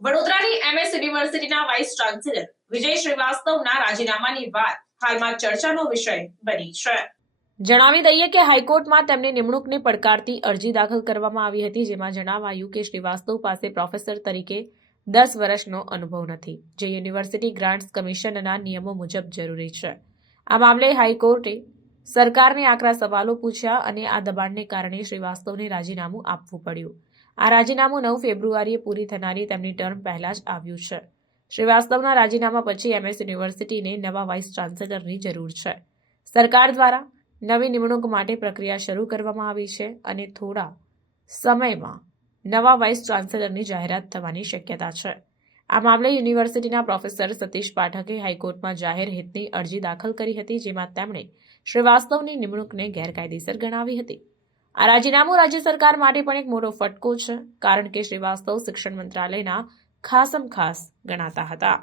MS યુનિવર્સિટીના vice chancellor વિજય શ્રીવાસ્તવના રાજીનામાની વાત હાલમાં ચર્ચાનો વિષય બની છે. જણાવી દઈએ કે હાઈકોર્ટમાં તેમની નિમણૂકને પડકારતી અરજી દાખલ કરવામાં આવી હતી, જેમાં જણાવાયું કે શ્રીવાસ્તવ પાસે પ્રોફેસર તરીકે દસ વર્ષનો અનુભવ નથી, જે યુનિવર્સિટી ગ્રાન્ટ્સ કમિશનના નિયમો મુજબ જરૂરી છે. આ મામલે હાઈકોર્ટે સરકારને આકરા સવાલો પૂછ્યા અને આ દબાણને કારણે શ્રીવાસ્તવને રાજીનામું આપવું પડ્યું. આ રાજીનામું નવ ફેબ્રુઆરીએ પૂરી થનારી તેમની ટર્મ પહેલા જ આવ્યું છે. શ્રીવાસ્તવના રાજીનામા પછી એમએસ યુનિવર્સિટીને નવા વાઇસ ચાન્સેલરની જરૂર છે. સરકાર દ્વારા નવી નિમણૂક માટે પ્રક્રિયા શરૂ કરવામાં આવી છે અને થોડા સમયમાં નવા વાઇસ ચાન્સેલરની જાહેરાત થવાની શક્યતા છે. આ મામલે યુનિવર્સિટીના પ્રોફેસર સતીશ પાઠકે હાઈકોર્ટમાં જાહેર હિતની અરજી દાખલ કરી હતી, જેમાં તેમણે શ્રીવાસ્તવની નિમણૂકને ગેરકાયદેસર ગણાવી હતી. આ રાજીનામું રાજ્ય સરકાર માટે પણ એક મોટો ફટકો છે, કારણ કે શ્રીવાસ્તવ શિક્ષણ મંત્રાલયના ખાસમ ખાસ ગણાતા હતા.